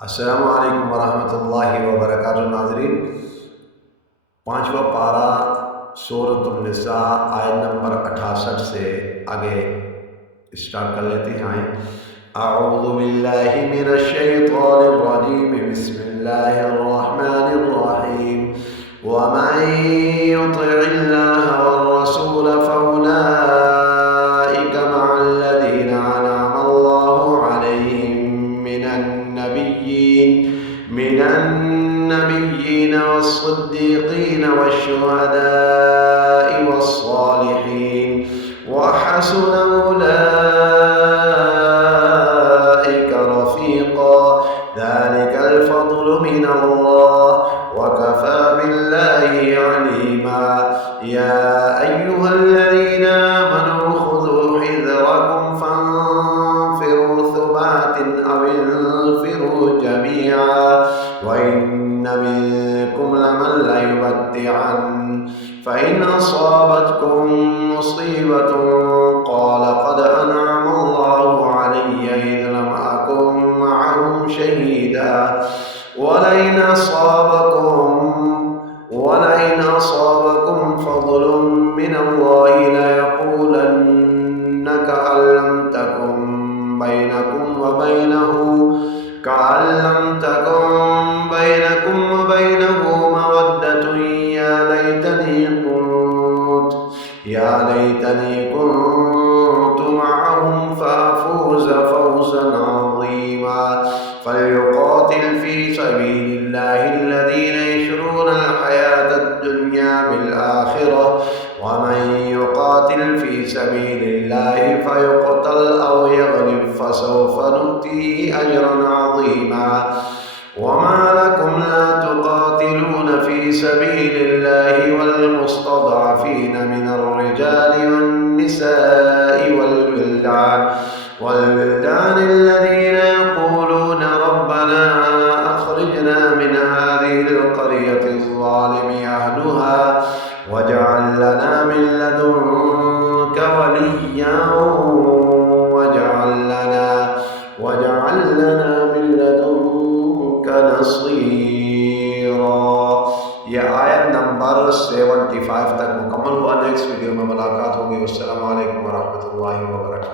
अस्सलामु अलैकुम वरहमतुल्लाहि वबरकातुहू। नाज़रीन, पाँचवा पारा सूरतुन निसा आयत नंबर 68 से आगे स्टार्ट कर लेते हैं। अऊज़ु बिल्लाहि मिनश शैतानिर रजीम, बिस्मिल्लाहिर रहमानिर रहीम। वमन युतिइल्लाह वर रसूल फउलाइका मअल्लज़ीना अनअमा अल्लाहु अलैहिम मिनन्नबिय्यीन वस्सिद्दीक़ीन वश्शुहदाኢ वस्सालिहीन वहसुन उलाइका रफ़ीक़ा। ज़ालिकल फ़ज़्लु मिनल्लाह वकफ़ा बिल्लाहि अलीमा। या अय्युहल्लज़ीना आमनू ख़ुज़ू हिज़्रकुम फ़न्फ़िरू सुबातिन अव इंफ़िरू जमीआ वइन्न मिनकुम लमन लयुबत्तिअन्न फ़इन असाबतकुम मुसीबतुन क़ाल क़द अनअम अल्लाहु अलय्य इज़ लम अकुन मअहुम शहीदा वलइन असाबकुम फ़ज़्लुन मिनल्लाहि लयक़ूलन्न कअन लम तकुन बैनकुम वबैनहु मवद्दतुन या लैतनी कुन्तु मअहुम फ़अफ़ूज़ फ़ौज़न अज़ीमा। फ़ल्युक़ातिल फ़ी सबीलिल्लाहि الذين يشرون الحياة الدنيا بالآخرة ومن يقاتل في سبيل الله فيقتل أو يغلب فسوف نؤتيه أجرا عظيما. وما لكم لا تقاتلون في سبيل الله والمستضعفين من الرجال والنساء والولدان الذين يقولون ربنا أخرجنا من هذه القرية الظالم أهلها واجعل لنا من لدنك وليا واجعل لنا من لدنك नसीरा। यह आयत नंबर 75 तक मुकम्मल हुआ। नेक्स्ट वीडियो में मुलाकात होगी। अस्सलामु अलैकुम वरहमतुल्लाहि वबरकातुहू।